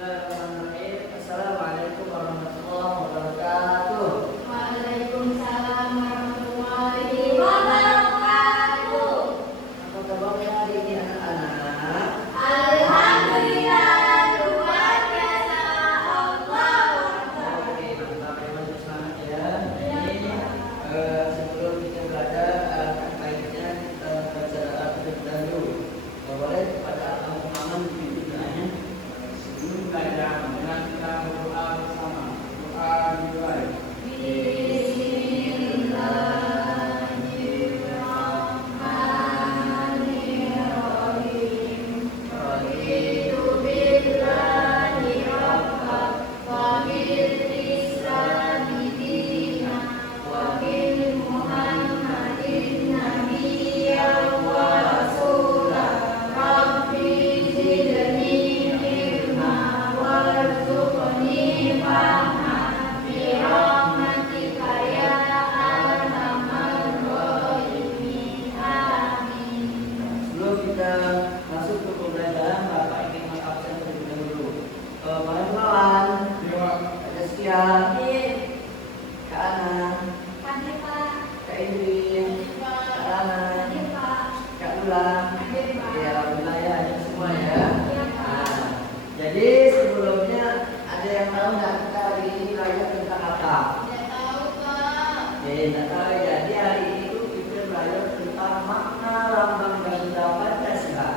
Bismillahirrahmanirrahim. Assalamualaikum warahmatullahi wabarakatuh. Waalaikumsalam warahmatullahi wabarakatuh. Apa kabarnya hari ini anak-anak? Alhamdulillah, luar biasa. Allahu Akbar. Oke, mantap ya, mantap semangat ya. Ini sebelum kita belajar baiknya kita baca doa terlebih dahulu. Boleh kepada aman di doanya. Sebelum belajar, dengan kita berdoa bersama. Doa dimulai. Bismillahirrahmanirrahim. Raditu billahi rabban wa bil islami dinan wa bil Muhammadin nabiyyan wa rasulan. Rabbi zidni ilma warzuqni fahman bi rahmatika ya arhamar rahimin. Amin. Sebelum kita masuk ke pembelajaran, Bapak ingin mengabsen terlebih dahulu. Para kawan, Dewa. ada Setia, Kak Ana, Kak Indri, Kak Rana, Kak Lula. Ya, alhamdulillah ya, ada semua ya. Nah, jadi sebelumnya ada yang tahu nggak kita hari ini belajar tentang apa? Tidak tahu. Jadi hari ini itu kita belajar tentang makna lambang Garuda Pancasila.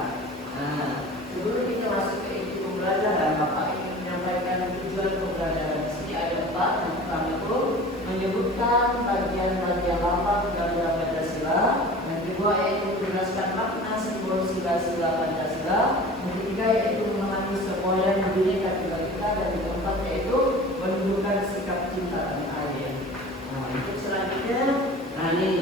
Nah, sebelum kita masuk ke inti pembelajaran, Bapak ingin menyampaikan tujuan pembelajaran di sini ada 4. Yang pertama itu menyebutkan bagian-bagian lambang Garuda Pancasila. Yang kedua yaitu menjelaskan makna simbol sila-sila Pancasila. Yang ketiga yaitu memahami semboyan Bhinneka Tunggal Ika. Dan yang keempat yaitu menunjukkan sikap cinta tanah air. Nah, untuk selanjutnya, nah ini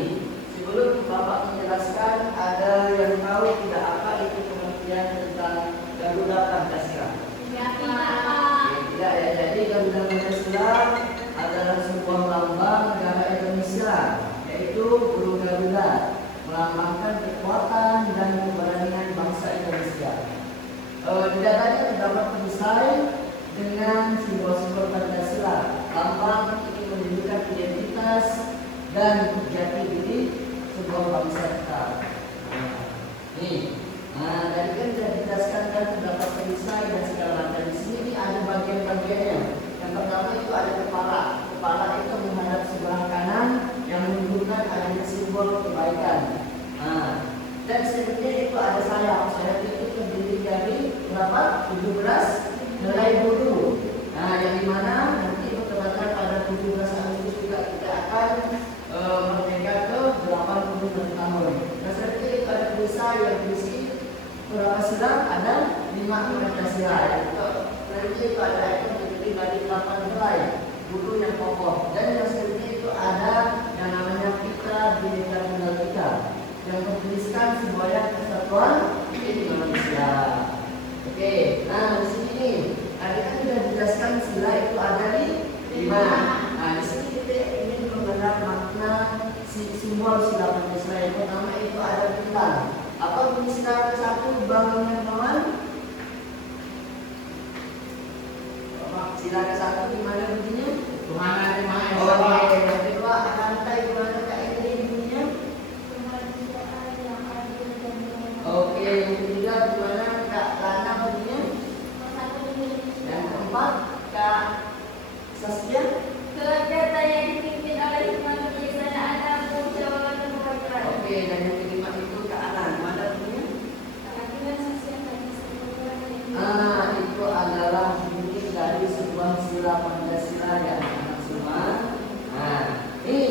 sebelum Bapak menjelaskan, ada yang tahu tidak apa itu pengertian tentang Garuda Pancasila? Tidak ya, jadi Garuda Pancasila adalah sebuah lambang negara Indonesia, yaitu burung Garuda, melambangkan kekuatan dan keberanian bangsa Indonesia. Di dalamnya terdapat desain dengan simbol-simbol Pancasila. Lambang ini menunjukkan identitas dan jati diri sebuah bangsa kita. Nah, tadi kan sudah dijelaskan kan terdapat perisai dan segala macam. Di sini ini ada bagian-bagiannya. Yang pertama itu ada kepala. Kepala itu menghadap sebelah kanan yang menunjukkan adanya simbol kebaikan. Nah, dan selanjutnya itu ada sayap. Sayap itu terdiri dari berapa? 17 helai bulu. Nah, yang dimana nanti bertepatan pada 17 Agustus juga kita akan merdeka ke 80 tahun. Nah, selanjutnya itu ada perisai yang berisi berapa sila? Ada 5 Pancasila. Selanjutnya itu ada yang terdiri dari 8 helai bulu yang kokoh. Dan yang selanjutnya itu ada yang namanya Pita Bhinneka Tunggal Ika yang bertuliskan semboyan kesatuan Indonesia. Oke, nah di sini nih, tadi kan sudah dijelaskan sila itu ada di 5. Nah, di sini kita ingin mengenal makna simbol sila Pancasila. Yang pertama itu ada bintang. Apa bunyi sila ke-1 bangunnya kawan? Sila ke-1 gimana bunyinya? Kemana di mana? Oke, yang kedua rantai gimana Kak ini bunyinya? Oke, yang ketiga gimana Kak Lana bunyinya? Yang keempat Kak Saskia? Oke, dan yang kelima itu Kak Ana, gimana bunyinya? Itu adalah bunyi dari sebuah sila Pancasila ya anak semua. Nah, ini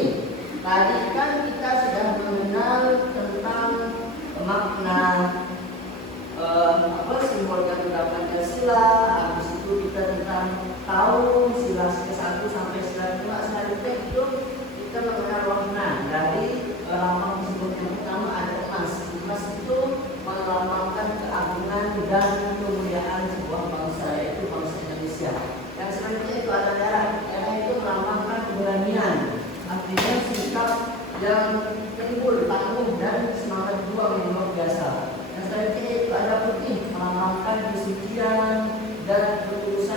tadi kan kita sudah mengenal tentang makna simbol Garuda Pancasila. Habis itu kita tentang tahu sila ke-1 sampai sila ke-5. Selanjutnya itu kita mengenal warna dari lambang tersebut. Yang pertama ada emas. Emas itu melambangkan keagungan dan kemuliaan sebuah bangsa, yaitu bangsa Indonesia. Yang selanjutnya itu ada darah. Darah itu melambangkan keberanian, artinya sikap yang timbul, tangguh dan semangat juang yang luar biasa. Yang selanjutnya itu ada putih, melambangkan kesucian dan ketulusan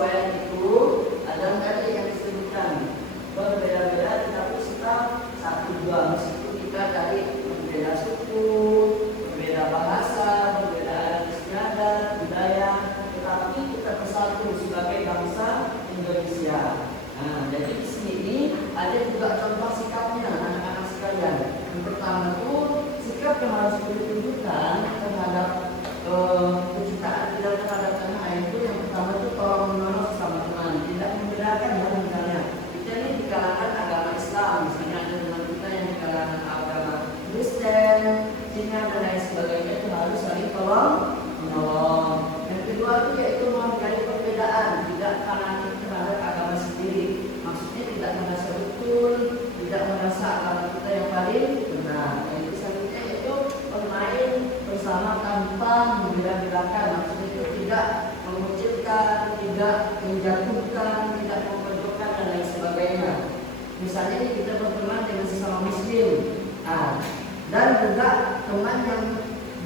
penyesuaian itu adalah tadi yang disebutkan berbeda-beda tetapi tetap satu dua, meskipun kita tadi berbeda suku, berbeda bahasa, berbeda adat istiadat, budaya, tetapi kita bersatu sebagai bangsa Indonesia. Nah, jadi di sini ada juga contoh sikapnya anak-anak sekalian. Yang pertama itu sikap yang harus ditunjukkan terhadap kecintaan kita terhadap tanah air itu yang pertama itu tolong menolong sesama teman, tidak membedakan ya. Misalnya kita ini di kalangan agama Islam, misalnya ada teman kita yang di kalangan agama Kristen, Cina dan lain sebagainya, itu harus saling tolong menolong. Yang kedua itu yaitu menghargai perbedaan, tidak fanatik terhadap agama sendiri, maksudnya tidak merasa betul, tidak merasa agama kita yang paling benar. Yang selanjutnya yaitu bermain bersama tanpa membeda-bedakan, maksudnya itu tidak mengucilkan, tidak menjatuhkan, tidak memojokkan dan lain sebagainya. Misalnya ini kita berteman dengan sesama muslim, dan juga teman yang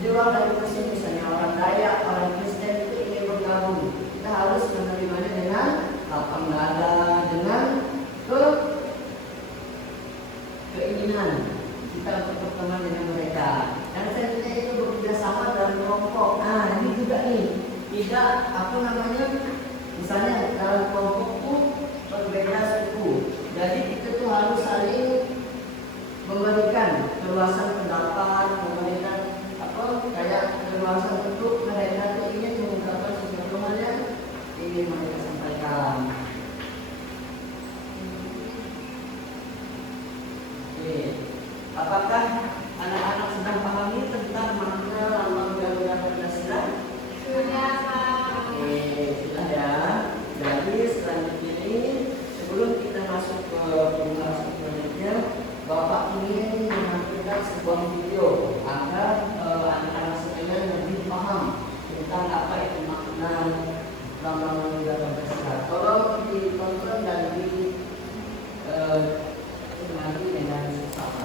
di luar dari muslim, misalnya orang Dayak, orang Kristen itu ingin bergabung, kita harus menerimanya dengan lapang dada, dengan keinginan kita untuk berteman dengan mereka. Dan selanjutnya itu bekerja sama dalam kelompok. Ini juga nih, tidak misalnya dalam kelompok itu berbeda suku, jadi kita tuh harus saling memberikan keluasan pendapat, memberikan kayak keluasan untuk mereka tuh ingin mengungkapkan sesuatu hal yang ingin mereka sampaikan. Oke, apakah anak-anak sedang pahami tentang makna lambang Garuda Pancasila? Sudah, Pak. Oke, sudah ya. Jadi selanjutnya ini, sebelum kita masuk ke pembahasan selanjutnya, Bapak ingin menampilkan sebuah video agar anak-anak sekalian lebih paham tentang apa itu makna lambang Garuda Pancasila. Tolong ditonton dan dinikmati dengan seksama.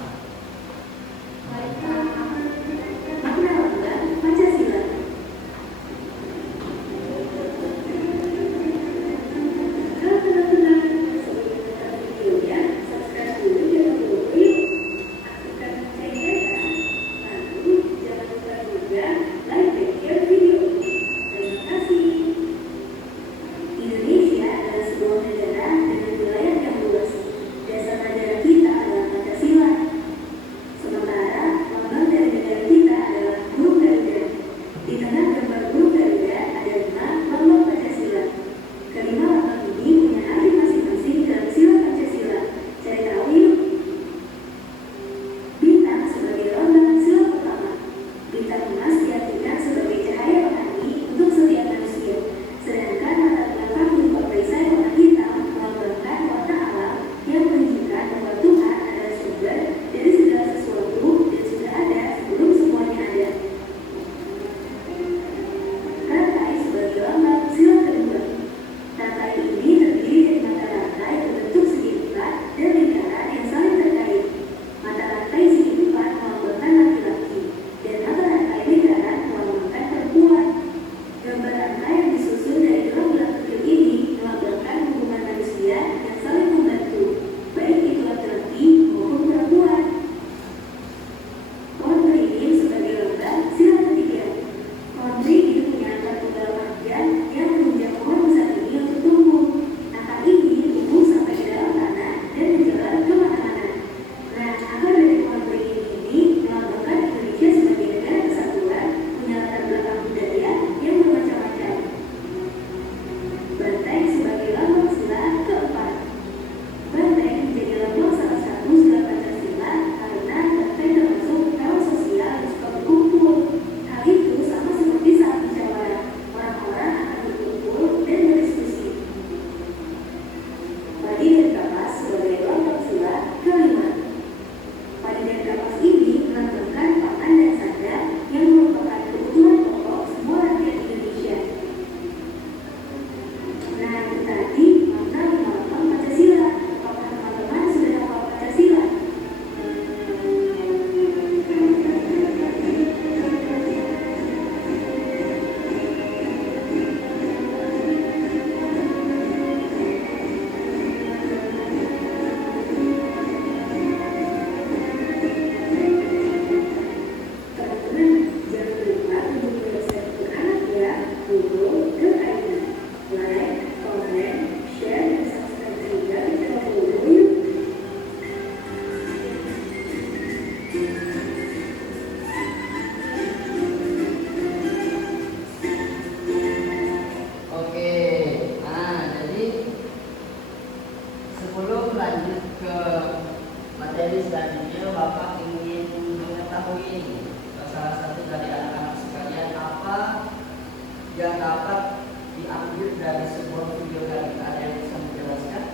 dari sebuah video tadi? Ada yang bisa menjelaskan?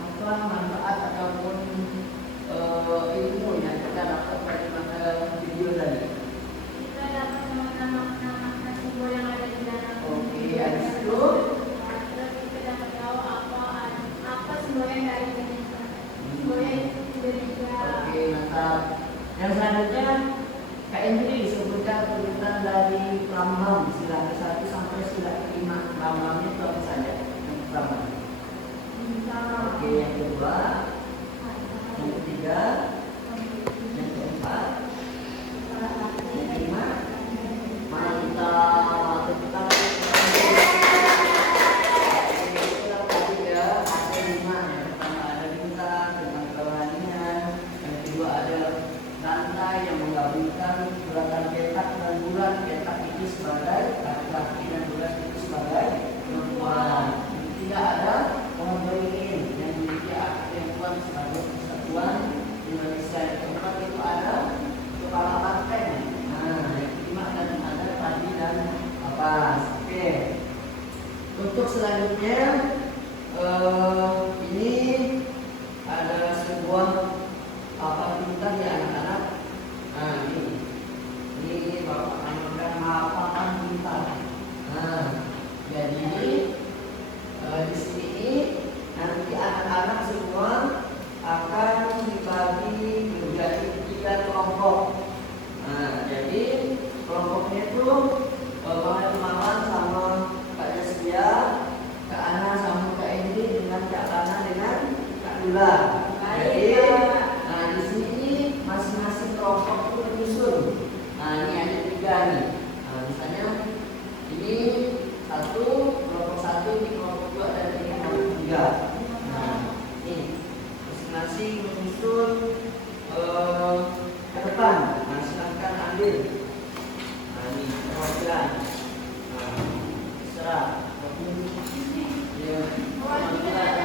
Apa manfaat ataupun ilmu yang kita dapat dari video tadi? Kita dapat mengenal makna-makna simbol yang ada di dalam. Oke, habis itu Terus kita dapat tahu apa simbolnya dari Indonesia. Simbolnya Indonesia. oke, mantap. Yang selanjutnya KND disebutkan turunan dari lambang sila ke-1 sampai sila ke-5. Lambangnya itu apa saja? Yang pertama. Oke, yang kedua, yang ketiga, yang keempat, yang kelima. Mana kita tentang ada 5. Yang pertama ada bintang dengan kerohanian. Yang kedua ada rantai yang menggabungkan gerakan petak dan bulan. Petak itu sebagai laki-laki dan bulan itu sebagai perempuan. Yang ketiga ada pemberiin yang memiliki arti perempuan sebagai persatuan Indonesia. Yang keempat itu ada kepala banteng. Nah, yang kelima ada padi dan kapas. Oke. Untuk selanjutnya ini ada sebuah papan pintar ya anak-anak. Nah, ini Bapak namakan papan pintar. Nah, jadi di sini nanti anak-anak semua akan dibagi menjadi 3 kelompok. Nah, jadi kelompoknya itu Bang Hermawan sama Kak Jasya, Kak Ana sama Kak Endi dengan Kak Lana dengan Kak Dula. Jadi, nah di sini masing-masing kelompok itu menyusun. Nah, ini ada 3 nih. Nah, misalnya ini kelompok 1, ini kelompok 2 dan ini kelompok 3. Nah, ini masing-masing menyusun ke depan. Nah, silakan ambil. Nah, ini perwakilan. Nah, serah.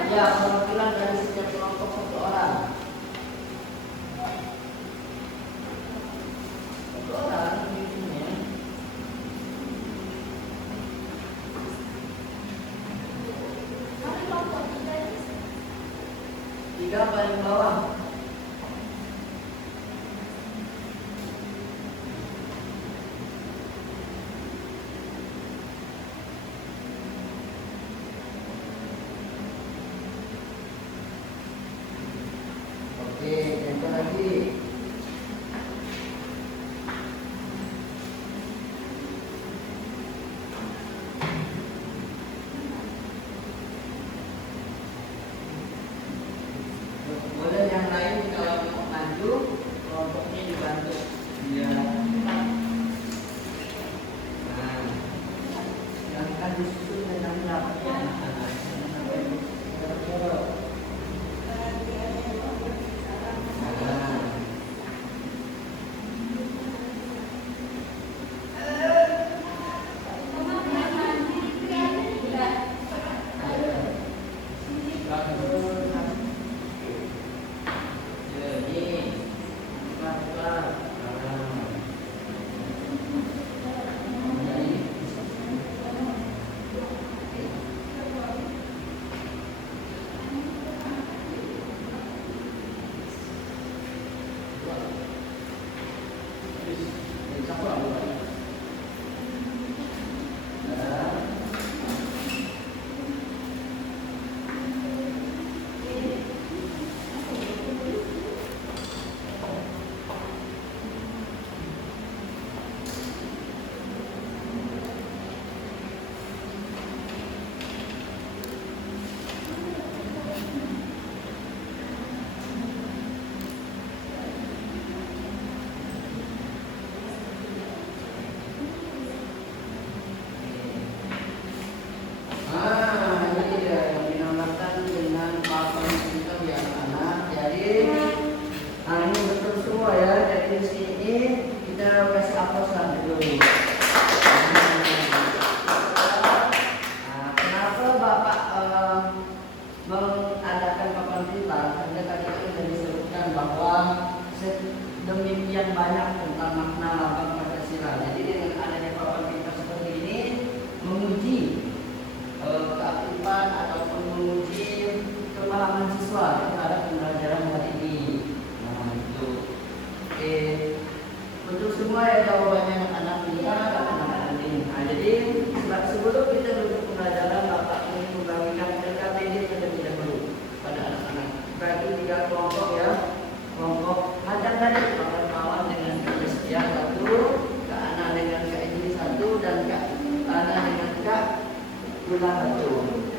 Ya, perwakilan dari setiap kelompok 1 orang. 1 orang menyusunnya. Tapi kelompok kita ini 3 paling bawah. Oke, yang lagi. Boleh yang lain kalau mau maju, kelompoknya dibantu. Ya. Nah, silahkan disusun dengan rapatnya. sedemikian banyak tentang makna Baratun.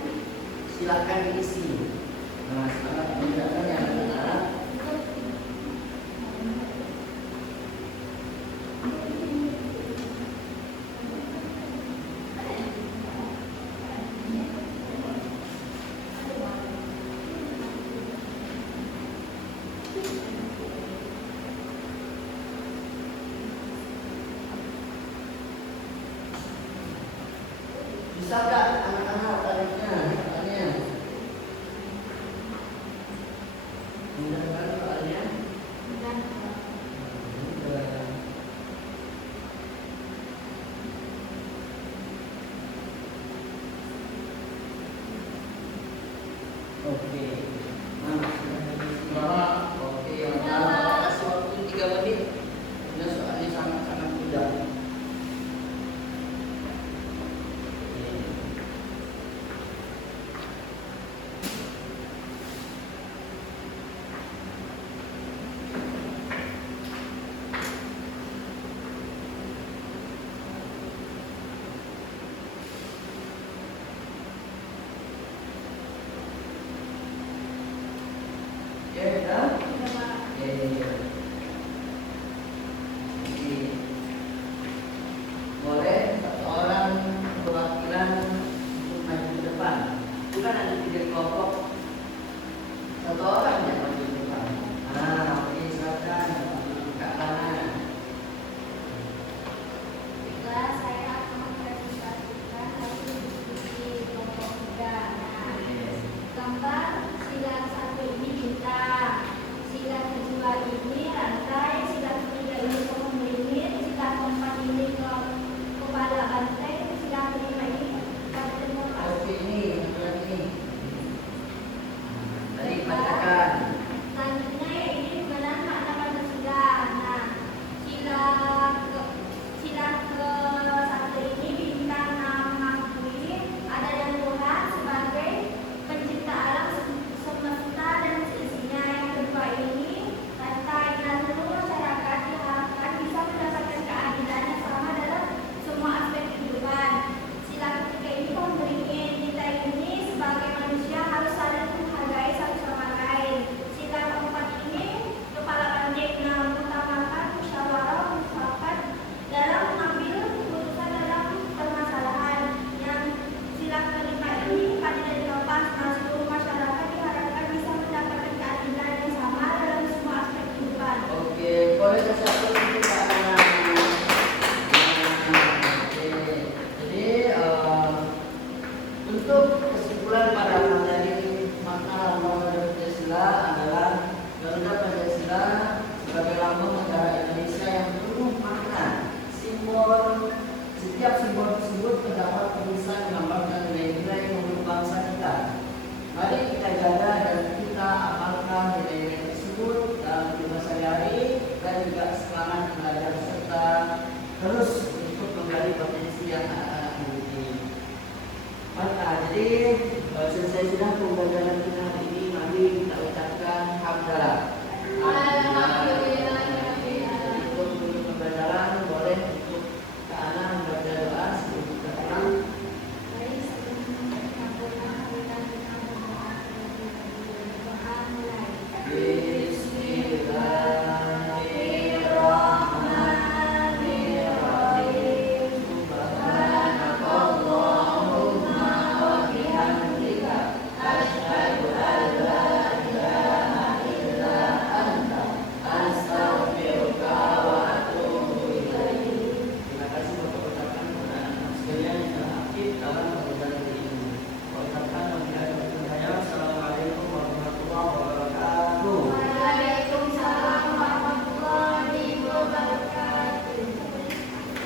Silakan diisi. Nah, selamat mengerjakan ya anak-anak. Bisa nggak anak-anak tariknya? Soalnya mudah kan soalnya? Mudah. Oke. Nah, oke, mantap. Kasih waktu 3 menit. Ini soalnya sangat-sangat mudah. Oke, dah. Oke. Oke. Boleh satu orang perwakilan untuk maju ke depan. Bukan ada 3 kelompok. Satu orang yang maju ke depan. Nah, oke, silakan Kak Lana. Baiklah, saya akan mempresentasikan hasil diskusi kelompok 3. Nah, gambar sila 1 ini bintang, sila kedua ini rantai, sila ketiga ini pohon beringin, sila keempat ini kepala banteng, sila kelima ini banteng lepas. Oke, ini lagi. Tadi bacakan. Selanjutnya ini mengenal makna Pancasila. Nah, sila ke satu ini bintang mengakui adanya Tuhan sebagai pencipta alam semesta dan seisinya. Yang kedua ini rantai, dan seluruh masyarakat diharapkan bisa mendapatkan keadilan yang sama dalam semua aspek kehidupan. Sila ketiga ini pohon beringin. Kita ini sebagai manusia harus saling menghargai satu sama lain. Sila keempat ini kepala banteng, mengutamakan musyawarah mufakat dalam mengambil keputusan dalam permasalahan. Yang sila kelima ini keadilan dilepas. Nah, seluruh masyarakat diharapkan bisa mendapatkan keadilan yang sama dalam semua aspek kehidupan. Oke, boleh kasih satu untuk Kak Lana. Oke, jadi untuk kesimpulan pada materi makna lambang Pancasila adalah Garuda Pancasila sebagai lambang negara Indonesia yang penuh makna. Setiap simbol tersebut terdapat tulisan menggambarkan nilai-nilai untuk bangsa kita. Mari kita jaga dan kita amalkan nilai-nilai tersebut dalam kehidupan sehari-hari dan juga semangat belajar serta terus untuk menggali potensi yang anak-anak miliki. Maka jadi selesai sudah pembelajaran kita hari ini, mari kita ucapkan hamdalah.